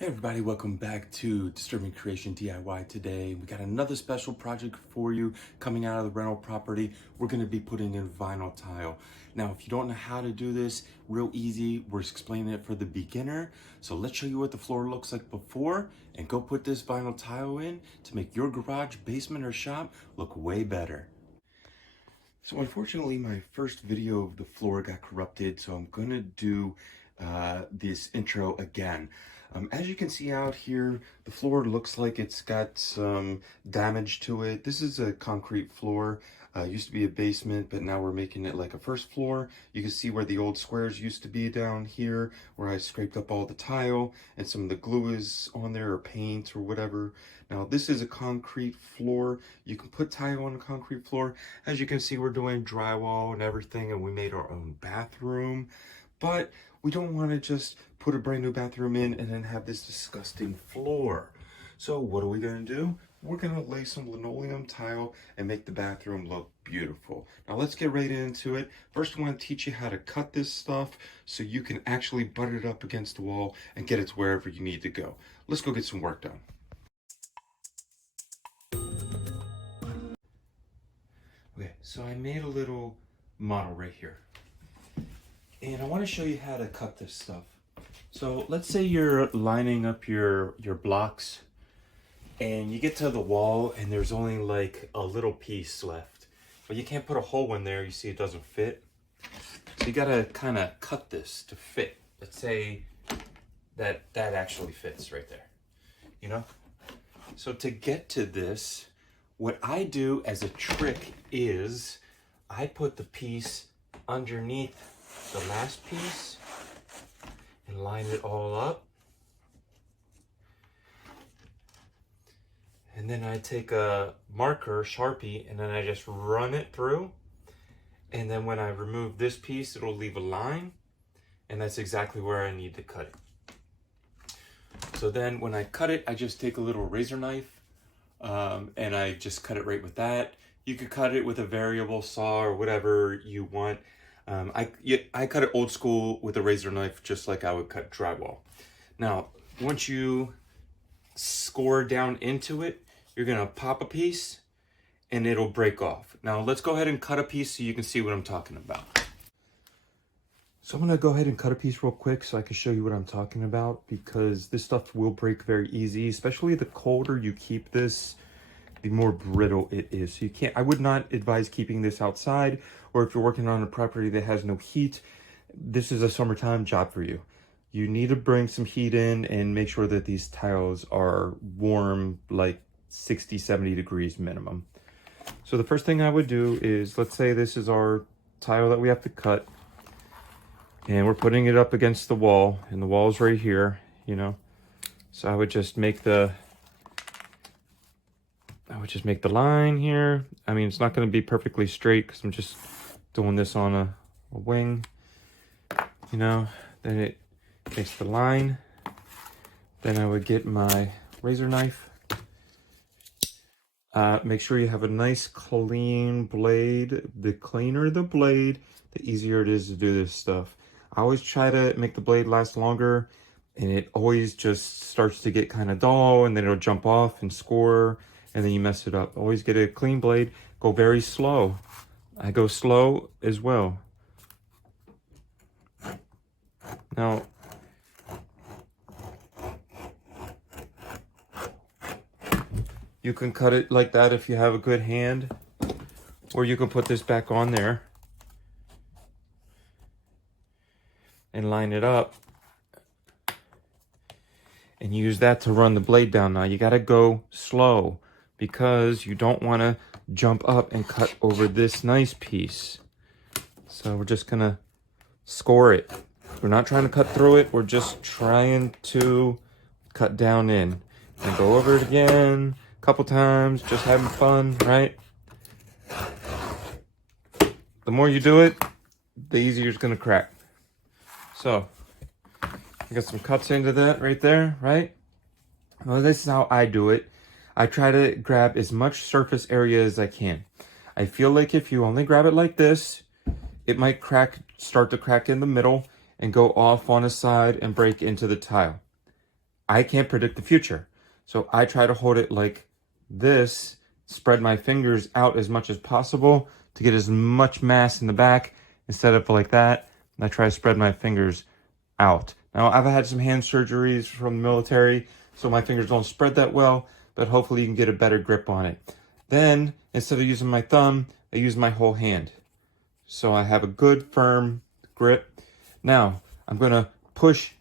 Hey everybody, welcome back to Disturbing Creation DIY. Today we got another special project for you coming out of the rental property. We're going to be putting in vinyl tile. Now if you don't know how to do this, real easy, we're explaining it for the beginner. So let's show you what the floor looks like before and go put this vinyl tile in to make your garage, basement, or shop look way better. So unfortunately my first video of the floor got corrupted, so I'm going to do this intro again. As you can see out here, the floor looks like it's got some damage to it. This is a concrete floor. Used to be a basement, but now we're making it like a first floor. You can see where the old squares used to be down here, where I scraped up all the tile and some of the glue is on there, or paint or whatever. Now this is a concrete floor. You can put tile on a concrete floor. As you can see, we're doing drywall and everything, and we made our own bathroom. But we don't want to just put a brand new bathroom in and then have this disgusting floor. So what are we going to do? We're going to lay some linoleum tile and make the bathroom look beautiful. Now let's get right into it. First, I want to teach you how to cut this stuff so you can actually butt it up against the wall and get it to wherever you need to go. Let's go get some work done. Okay, so I made a little model right here. And I want to show you how to cut this stuff. So let's say you're lining up your blocks and you get to the wall and there's only like a little piece left. But you can't put a hole in there, you see it doesn't fit. So you gotta kind of cut this to fit. Let's say that actually fits right there, you know? So to get to this, what I do as a trick is I put the piece underneath the last piece and line it all up, and then I take a marker, Sharpie, and then I just run it through, and then when I remove this piece it'll leave a line, and that's exactly where I need to cut it. So then when I cut it, I just take a little razor knife and I just cut it right with that. You could cut it with a variable saw or whatever you want. I cut it old school with a razor knife, just like I would cut drywall. Now, once you score down into it, you're gonna pop a piece and it'll break off. Now, let's go ahead and cut a piece so you can see what I'm talking about. So I'm gonna go ahead and cut a piece real quick so I can show you what I'm talking about, because this stuff will break very easy, especially the colder you keep this, the more brittle it is. So I would not advise keeping this outside, or if you're working on a property that has no heat, this is a summertime job for you. You need to bring some heat in and make sure that these tiles are warm, like 60, 70 degrees minimum. So the first thing I would do is, let's say this is our tile that we have to cut, and we're putting it up against the wall, and the wall's right here, you know. So I would just make the line here. I mean, it's not going to be perfectly straight because I'm just doing this on a wing, you know. Then it makes the line. Then I would get my razor knife. Make sure you have a nice clean blade. The cleaner the blade, the easier it is to do this stuff. I always try to make the blade last longer, and it always just starts to get kind of dull, and then it'll jump off and score, and then you mess it up. Always get a clean blade. Go very slow. I go slow as well. Now, you can cut it like that if you have a good hand, or you can put this back on there and line it up and use that to run the blade down. Now you gotta go slow because you don't want to jump up and cut over this nice piece. So we're just gonna score it. We're not trying to cut through it, we're just trying to cut down in. And go over it again a couple times, just having fun, right? The more you do it, the easier it's gonna crack. So I got some cuts into that right there, right? Well, this is how I do it. I try to grab as much surface area as I can. I feel like if you only grab it like this, it might start to crack in the middle and go off on a side and break into the tile. I can't predict the future. So I try to hold it like this, spread my fingers out as much as possible to get as much mass in the back instead of like that. And I try to spread my fingers out. Now, I've had some hand surgeries from the military, so my fingers don't spread that well, but hopefully you can get a better grip on it. Then, instead of using my thumb, I use my whole hand. So I have a good, firm grip. Now, I'm going to push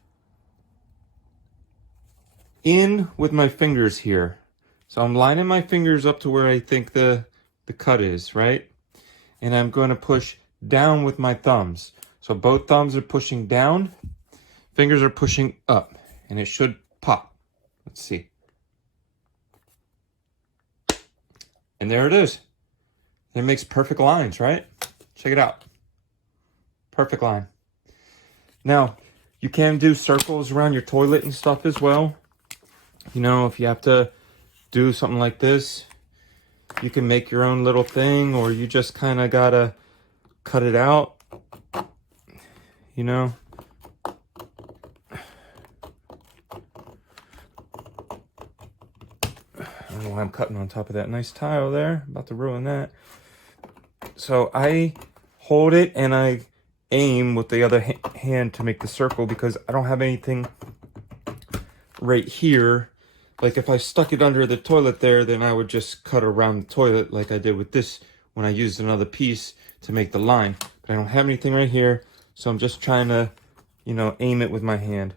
in with my fingers here. So I'm lining my fingers up to where I think the cut is, right? And I'm going to push down with my thumbs. So both thumbs are pushing down, fingers are pushing up, and it should pop. Let's see. And there it is. It makes perfect lines, right? Check it out. Perfect line. Now, you can do circles around your toilet and stuff as well. You know, if you have to do something like this, you can make your own little thing, or you just kind of gotta cut it out, you know. I don't know why I'm cutting on top of that nice tile there. About to ruin that. So I hold it and I aim with the other hand to make the circle because I don't have anything right here. Like if I stuck it under the toilet there, then I would just cut around the toilet like I did with this when I used another piece to make the line. But I don't have anything right here, so I'm just trying to, you know, aim it with my hand.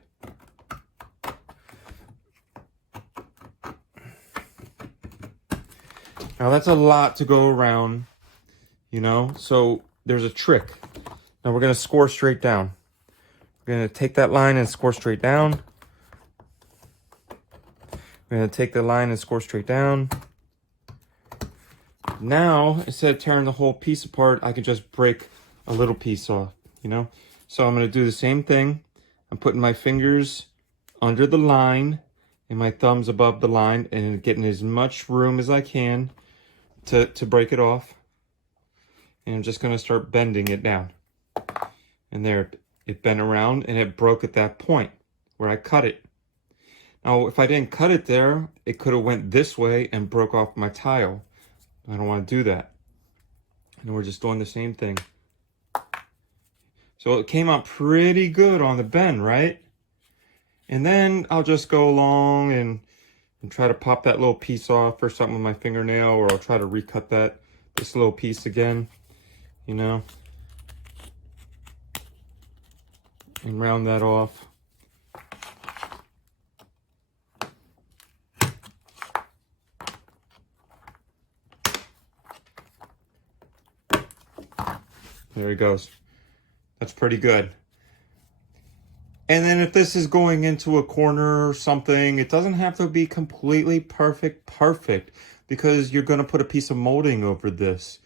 Now that's a lot to go around, you know, so there's a trick. Now we're going to score straight down. We're going to take that line and score straight down. We're going to take the line and score straight down. Now, instead of tearing the whole piece apart, I can just break a little piece off, you know? So I'm going to do the same thing. I'm putting my fingers under the line and my thumbs above the line and getting as much room as I can to break it off. And I'm just going to start bending it down. And there, it bent around and it broke at that point where I cut it. Now, if I didn't cut it there, it could have went this way and broke off my tile. I don't want to do that. And we're just doing the same thing. So it came out pretty good on the bend, right? And then I'll just go along and try to pop that little piece off or something with my fingernail, or I'll try to recut this little piece again, you know, and round that off. There he goes. That's pretty good. And then if this is going into a corner or something, it doesn't have to be completely perfect, because you're going to put a piece of molding over this.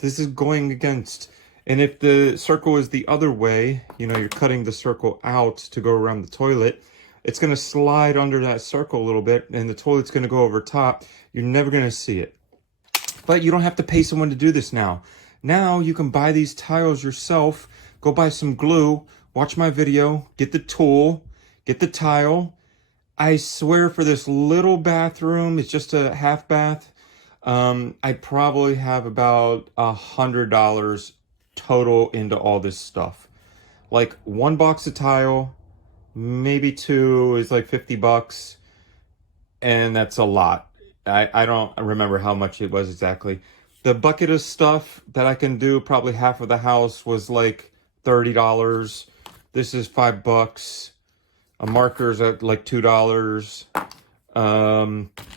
This is going against, and if the circle is the other way, you know, you're cutting the circle out to go around the toilet, it's going to slide under that circle a little bit, and the toilet's going to go over top. You're never going to see it. But you don't have to pay someone to do this now. Now you can buy these tiles yourself. Go buy some glue, watch my video, get the tool, get the tile. I swear for this little bathroom, it's just a half bath, I probably have about $100 total into all this stuff. Like one box of tile, maybe two is like $50, and that's a lot. I don't remember how much it was exactly. The bucket of stuff that I can do, probably half of the house, was like $30. This is $5. A marker's at like $2.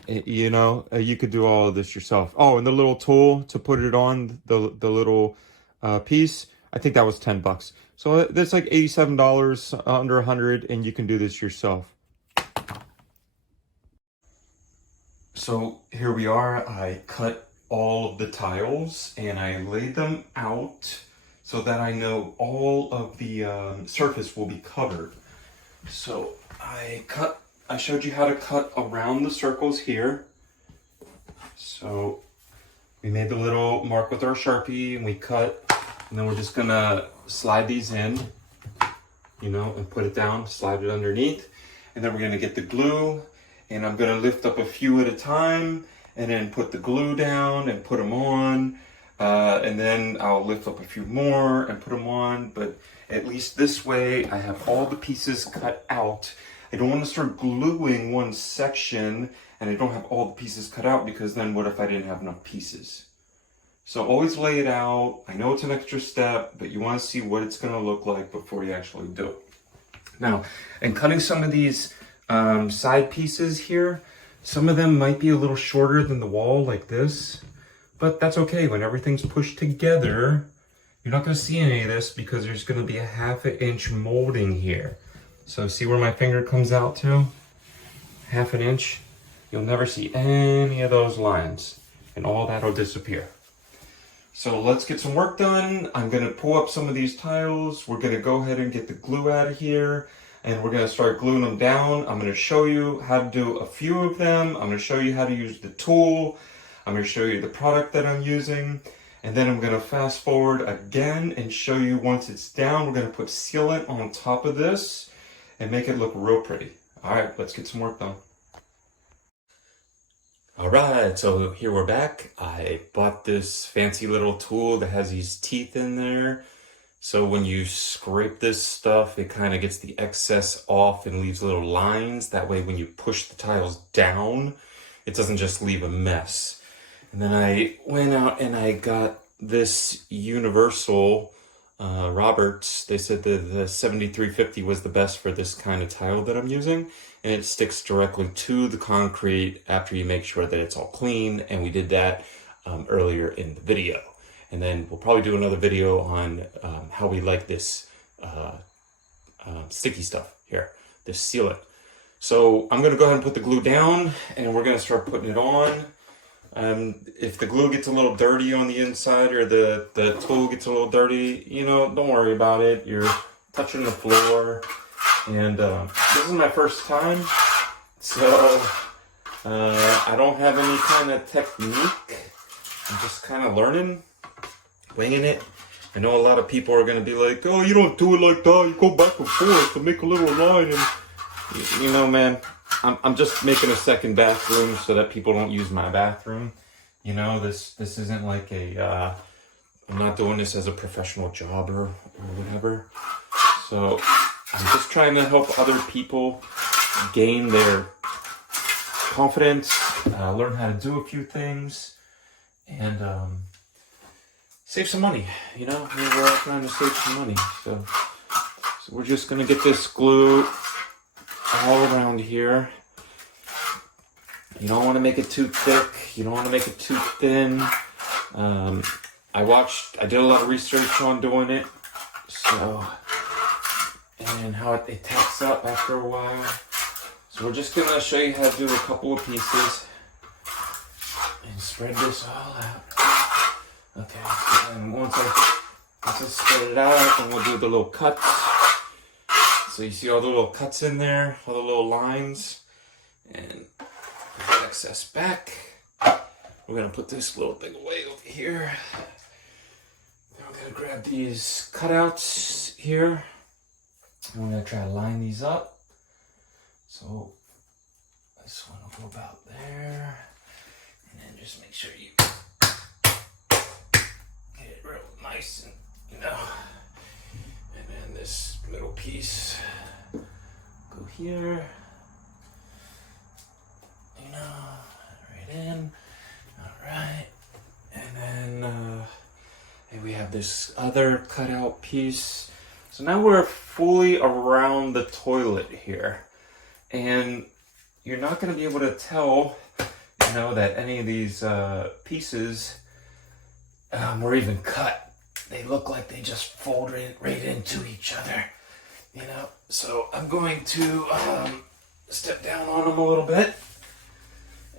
You know, you could do all of this yourself. Oh, and the little tool to put it on the little piece, I think that was $10. So that's like $87, under $100, and you can do this yourself. So here we are. I cut all of the tiles and I laid them out so that I know all of the surface will be covered. So I showed you how to cut around the circles here. So we made the little mark with our Sharpie and we cut, and then we're just gonna slide these in, you know, and put it down, slide it underneath. and then we're gonna get the glue, and I'm gonna lift up a few at a time, and then put the glue down and put them on, and then I'll lift up a few more and put them on, but at least this way I have all the pieces cut out. I don't want to start gluing one section and I don't have all the pieces cut out, because then what if I didn't have enough pieces? So always lay it out. I know it's an extra step, but you want to see what it's going to look like before you actually do it. Now, in cutting some of these side pieces here, some of them might be a little shorter than the wall like this, but that's okay. When everything's pushed together, you're not going to see any of this because there's going to be a 1/2 inch molding here. So see where my finger comes out to? 1/2 inch. You'll never see any of those lines, and all that'll disappear. So let's get some work done. I'm going to pull up some of these tiles. We're going to go ahead and get the glue out of here, and we're going to start gluing them down. I'm going to show you how to do a few of them. I'm going to show you how to use the tool. I'm going to show you the product that I'm using, and then I'm going to fast forward again and show you once it's down. We're going to put sealant on top of this and make it look real pretty. All right, let's get some work done. All right, so here we're back. I bought this fancy little tool that has these teeth in there. So when you scrape this stuff, it kind of gets the excess off and leaves little lines. That way when you push the tiles down, it doesn't just leave a mess. And then I went out and I got this universal Roberts. They said that the 7350 was the best for this kind of tile that I'm using. And it sticks directly to the concrete after you make sure that it's all clean. And we did that earlier in the video. And then we'll probably do another video on how we like this sticky stuff here, this sealant. So I'm gonna go ahead and put the glue down, and we're gonna start putting it on. If the glue gets a little dirty on the inside, or the tool gets a little dirty, you know, don't worry about it. You're touching the floor. And this is my first time, so I don't have any kind of technique. I'm just kind of learning, winging it. I know a lot of people are going to be like, oh, you don't do it like that. You go back and forth to make a little line. And, you know, man, I'm just making a second bathroom so that people don't use my bathroom. You know, this isn't like a, I'm not doing this as a professional job or whatever. So I'm just trying to help other people gain their confidence, learn how to do a few things, and save some money. You know, we're all trying to save some money. So we're just going to get this glue all around here. You don't want to make it too thick. You don't want to make it too thin. I did a lot of research on doing it. So... and how it tacks up after a while. So we're just gonna show you how to do a couple of pieces and spread this all out. Okay, and once I spread it out, then we'll do the little cuts. So you see all the little cuts in there, all the little lines, and put the excess back. We're gonna put this little thing away over here. Then we're gonna grab these cutouts here. And we're going to try to line these up. So this one will go about there. And then just make sure you get it real nice and, you know. And then this middle piece go here. You know, right in. All right. And then and we have this other cutout piece. So now we're fully around the toilet here, and you're not going to be able to tell, you know, that any of these pieces were even cut. They look like they just fold right into each other, you know. So I'm going to step down on them a little bit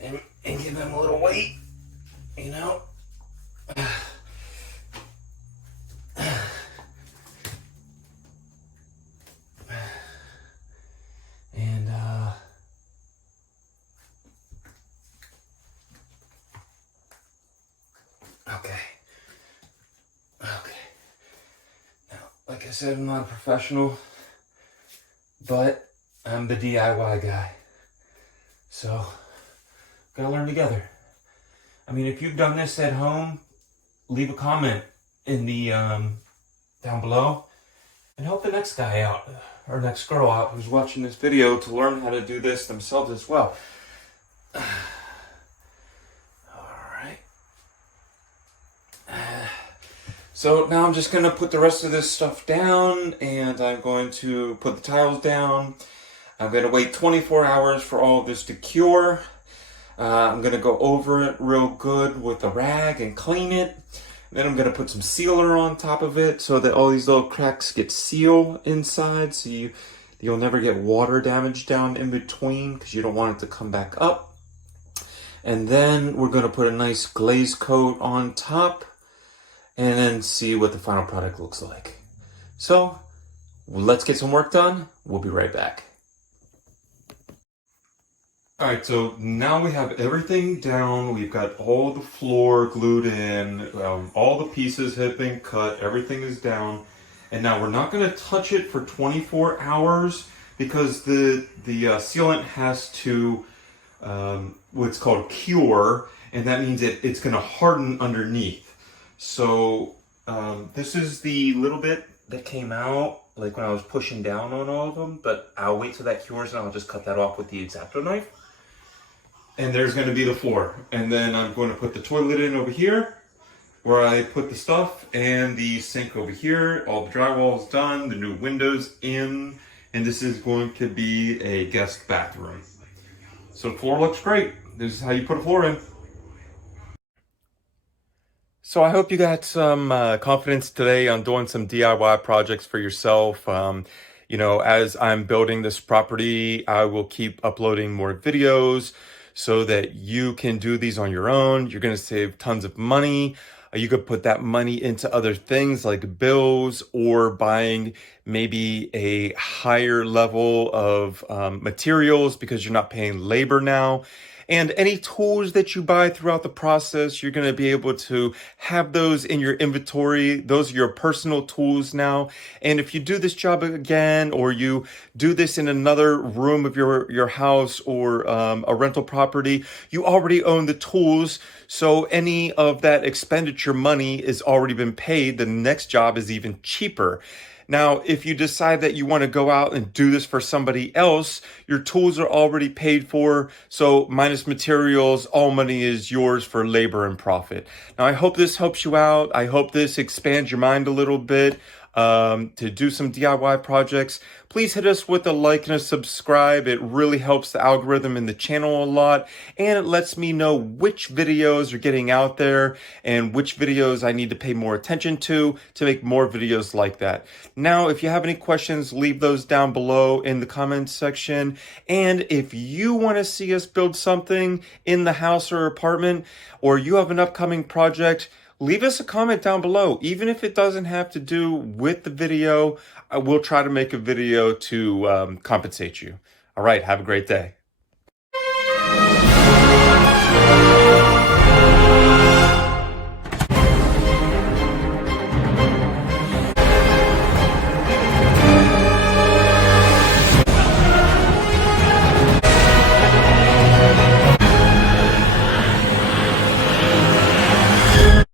and give them a little weight, you know. Okay. Now, like I said, I'm not a professional, but I'm the DIY guy. So, gotta learn together. I mean, if you've done this at home, leave a comment in the down below and help the next guy out or next girl out who's watching this video to learn how to do this themselves as well. All right. So now I'm just gonna put the rest of this stuff down, and I'm going to put the tiles down. I'm gonna wait 24 hours for all of this to cure. I'm gonna go over it real good with a rag and clean it. Then I'm gonna put some sealer on top of it so that all these little cracks get sealed inside, so you'll never get water damage down in between because you don't want it to come back up. And then we're gonna put a nice glaze coat on top and then see what the final product looks like. So let's get some work done. We'll be right back. All right, so now we have everything down. We've got all the floor glued in. All the pieces have been cut. Everything is down. And now we're not going to touch it for 24 hours because the sealant has to, what's called cure. And that means it's going to harden underneath. So this is the little bit that came out like when I was pushing down on all of them. But I'll wait till that cures and I'll just cut that off with the X-Acto knife. And there's going to be the floor. And then I'm going to put the toilet in over here where I put the stuff, and the sink over here. All the drywall is done, the new windows in, and this is going to be a guest bathroom. So the floor looks great. This is how you put a floor in. So I hope you got some confidence today on doing some DIY projects for yourself. You know, as I'm building this property, I will keep uploading more videos so that you can do these on your own. You're going to save tons of money. You could put that money into other things like bills or buying maybe a higher level of materials because you're not paying labor now. And any tools that you buy throughout the process, you're going to be able to have those in your inventory. Those are your personal tools now. And if you do this job again, or you do this in another room of your house or a rental property, you already own the tools. So any of that expenditure money is already been paid. The next job is even cheaper. Now, if you decide that you want to go out and do this for somebody else, your tools are already paid for. So minus materials, all money is yours for labor and profit. Now, I hope this helps you out. I hope this expands your mind a little bit to do some DIY projects. Please hit us with a like and a subscribe. It really helps the algorithm in the channel a lot, and it lets me know which videos are getting out there and which videos I need to pay more attention to make more videos like that. Now, if you have any questions, leave those down below in the comments section. And if you want to see us build something in the house or apartment, or you have an upcoming project, leave us a comment down below. Even if it doesn't have to do with the video, I will try to make a video to compensate you. All right, have a great day.